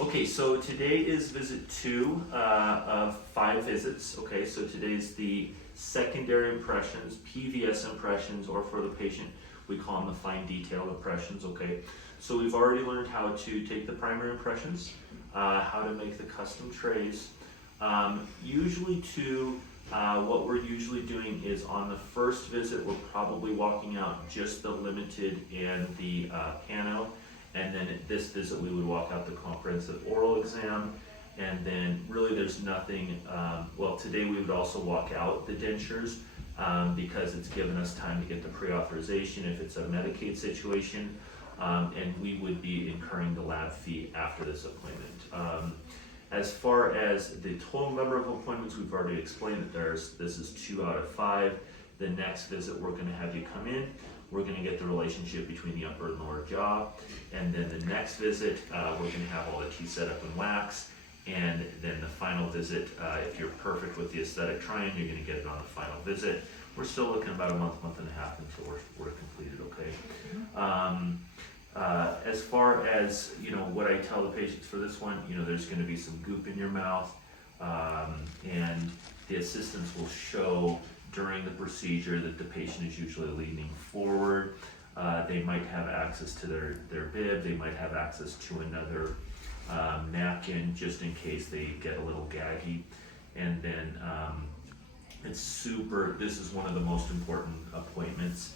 Okay, so today is visit 2 of 5 visits. Okay, so today's the secondary impressions, PVS impressions, or for the patient, we call them the fine detail impressions. Okay, so we've already learned how to take the primary impressions, how to make the custom trays. What we're usually doing is on the first visit, we're probably walking out just the limited and the pano. And then at this visit, we would walk out the comprehensive oral exam. And then really there's nothing, well, today we would also walk out the dentures because it's given us time to get the pre-authorization if it's a Medicaid situation. And we would be incurring the lab fee after this appointment. As far as the total number of appointments, we've already explained that this is 2 out of 5. The next visit, we're gonna have you come in. We're gonna get the relationship between the upper and lower jaw. And then the next visit, we're gonna have all the teeth set up and wax. And then the final visit, if you're perfect with the aesthetic try-in, you're gonna get it on the final visit. We're still looking about a month and a half until we're completed, okay? As far as, what I tell the patients for this one, there's gonna be some goop in your mouth, and the assistants will show during the procedure that the patient is usually leaning forward. They might have access to their bib, they might have access to another napkin just in case they get a little gaggy. And then this is one of the most important appointments.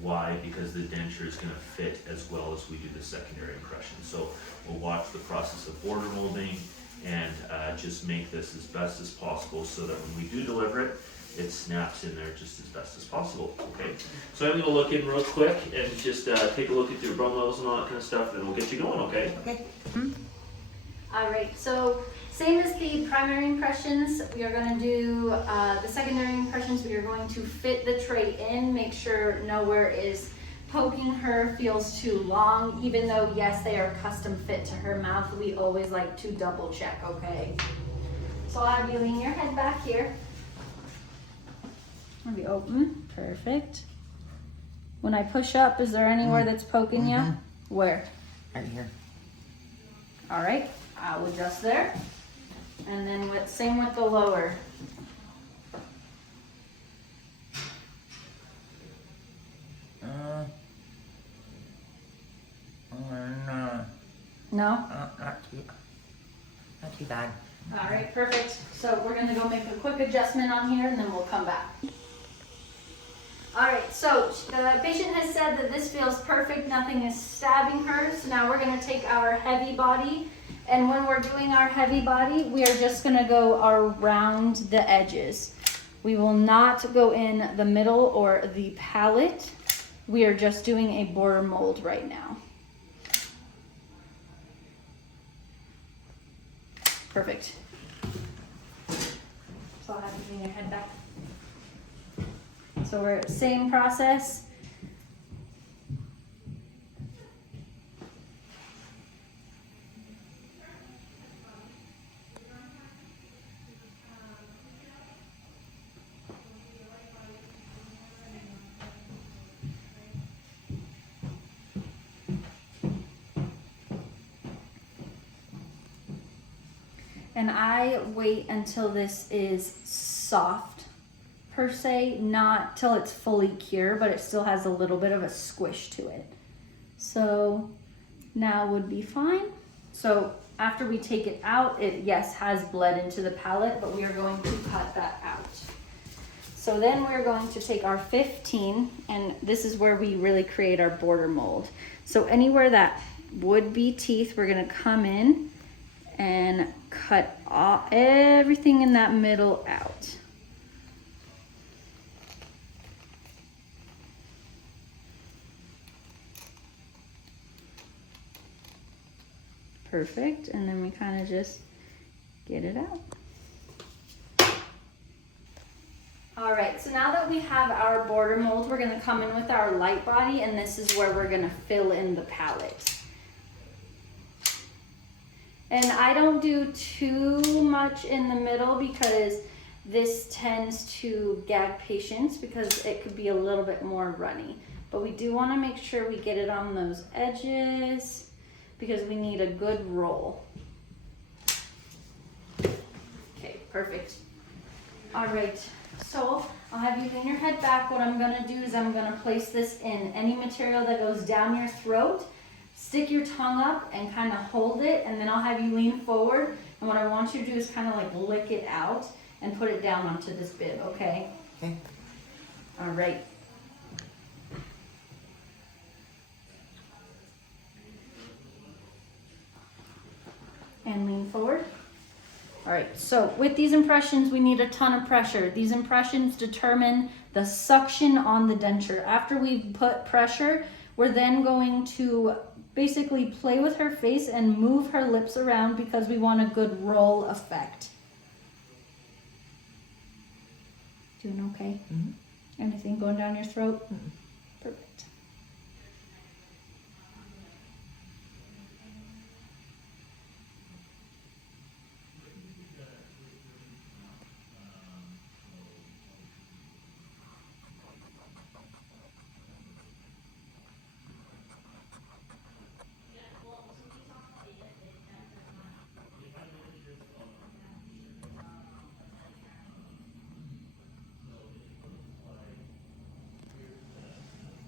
Why? Because the denture is going to fit as well as we do the secondary impression. So we'll watch the process of border molding and just make this as best as possible so that when we do deliver it, it snaps in there just as best as possible, okay? So I'm gonna look in real quick and just take a look at your bone levels and all that kind of stuff, and we'll get you going, okay? Okay. All right, so same as the primary impressions, we are gonna do the secondary impressions. We are going to fit the tray in, make sure nowhere is poking her, feels too long, even though yes, they are custom fit to her mouth, we always like to double check, okay? So I'll have you lean your head back here. Maybe open, perfect. When I push up, is there anywhere that's poking you? Where? Right here. All right, I'll adjust there. And then same with the lower. No? Not too bad. All right, perfect. So we're gonna go make a quick adjustment on here and then we'll come back. All right, so the patient has said that this feels perfect, nothing is stabbing her. So now we're gonna take our heavy body, and when we're doing our heavy body, we are just gonna go around the edges. We will not go in the middle or the palate. We are just doing a border mold right now. Perfect. So I'll have you lean your head back. So we're same process. And I wait until this is soft per se, not till it's fully cured, but it still has a little bit of a squish to it. So now would be fine. So after we take it out, it yes has bled into the palate, but we are going to cut that out. So then we're going to take our 15, and this is where we really create our border mold. So anywhere that would be teeth, we're gonna come in and cut off everything in that middle out. Perfect, and then we kind of just get it out. All right, so now that we have our border mold, we're gonna come in with our light body, and this is where we're gonna fill in the palate. And I don't do too much in the middle because this tends to gag patients because it could be a little bit more runny. But we do want to make sure we get it on those edges because we need a good roll. Perfect. All right, so I'll have you lean your head back. What I'm gonna do is I'm gonna place this in any material that goes down your throat. Stick your tongue up and kind of hold it, and then I'll have you lean forward. And what I want you to do is kind of like lick it out and put it down onto this bib, okay? Okay. All right. And lean forward. All right, so with these impressions, we need a ton of pressure. These impressions determine the suction on the denture. After we've put pressure, we're then going to basically play with her face and move her lips around because we want a good roll effect. Doing okay? Mm-hmm. Anything going down your throat? Mm-mm. Perfect.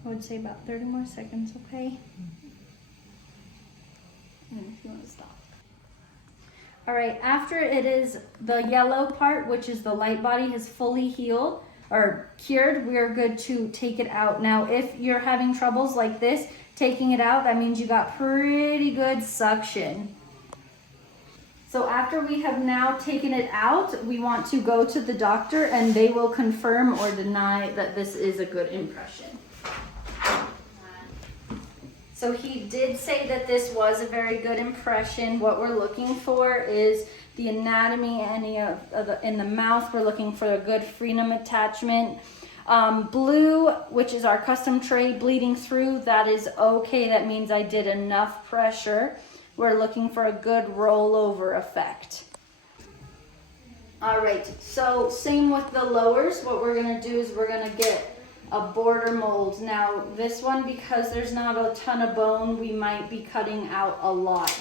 I would say about 30 more seconds, okay? And if you want to stop. All right, after it is the yellow part, which is the light body, has fully healed or cured, we're good to take it out. Now, if you're having troubles like this, taking it out, that means you got pretty good suction. So after we have now taken it out, we want to go to the doctor and they will confirm or deny that this is a good impression. So he did say that this was a very good impression. What we're looking for is the anatomy in the mouth. We're looking for a good frenum attachment. Blue, which is our custom tray, bleeding through, that is okay. That means I did enough pressure. We're looking for a good rollover effect. All right, so same with the lowers. What we're gonna do is we're gonna get a border mold. Now this one, because there's not a ton of bone, we might be cutting out a lot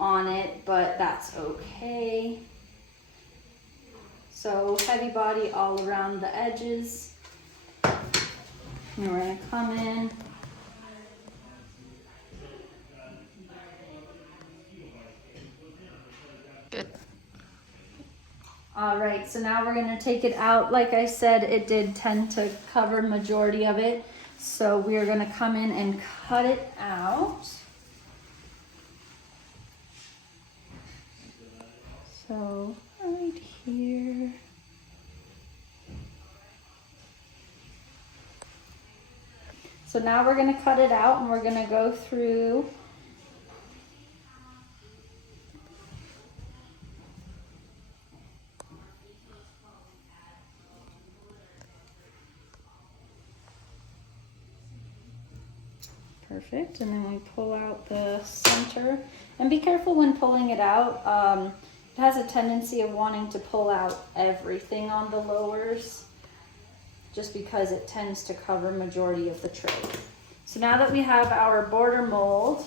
on it, but that's okay. So heavy body all around the edges. And we're gonna come in. Good. All right, so now we're gonna take it out. Like I said, it did tend to cover majority of it. So we're gonna come in and cut it out. So right here. So now we're gonna cut it out and we're gonna go through perfect, and then we pull out the center. And be careful when pulling it out. It has a tendency of wanting to pull out everything on the lowers, just because it tends to cover majority of the tray. So now that we have our border mold,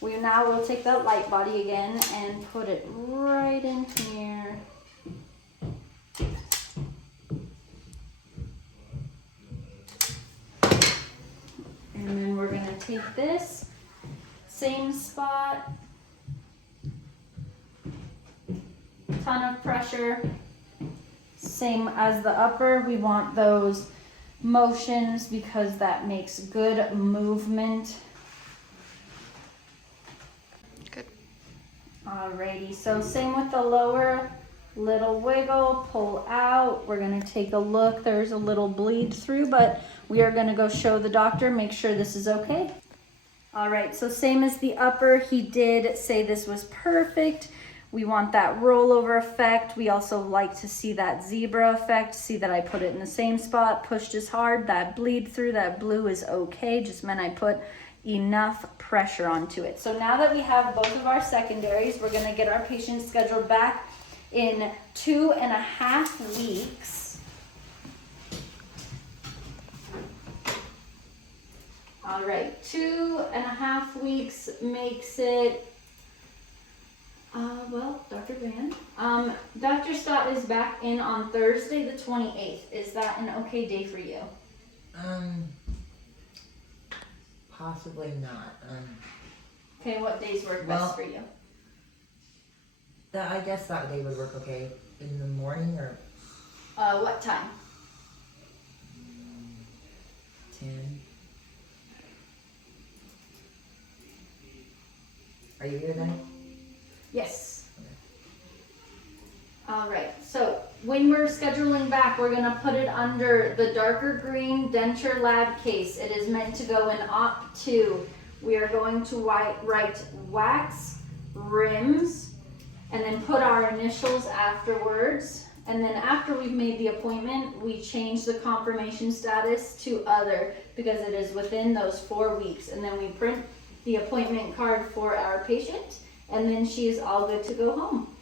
we now will take that light body again and put it right in here. And then we're gonna take this same spot, ton of pressure, same as the upper. We want those motions because that makes good movement. Good. Alrighty, so same with the lower, little wiggle, pull out. We're gonna take a look. There's a little bleed through, but we are gonna go show the doctor, make sure this is okay. All right, so same as the upper, he did say this was perfect. We want that rollover effect. We also like to see that zebra effect. See that I put it in the same spot, pushed as hard. That bleed through, that blue is okay. Just meant I put enough pressure onto it. So now that we have both of our secondaries, we're gonna get our patient scheduled back in 2.5 weeks. All right, 2.5 weeks makes it, well, Dr. Van. Dr. Stott is back in on Thursday the 28th. Is that an okay day for you? Possibly not. Okay, what days work Well, best for you? I guess that day would work okay. In the morning or What time? 10. Are you here then? Yes. Okay. All right, so when we're scheduling back, we're gonna put it under the darker green denture lab case. It is meant to go in Op2. We are going to write wax, rims, and then put our initials afterwards. And then after we've made the appointment, we change the confirmation status to other because it is within those 4 weeks. And then we print the appointment card for our patient, and then she is all good to go home.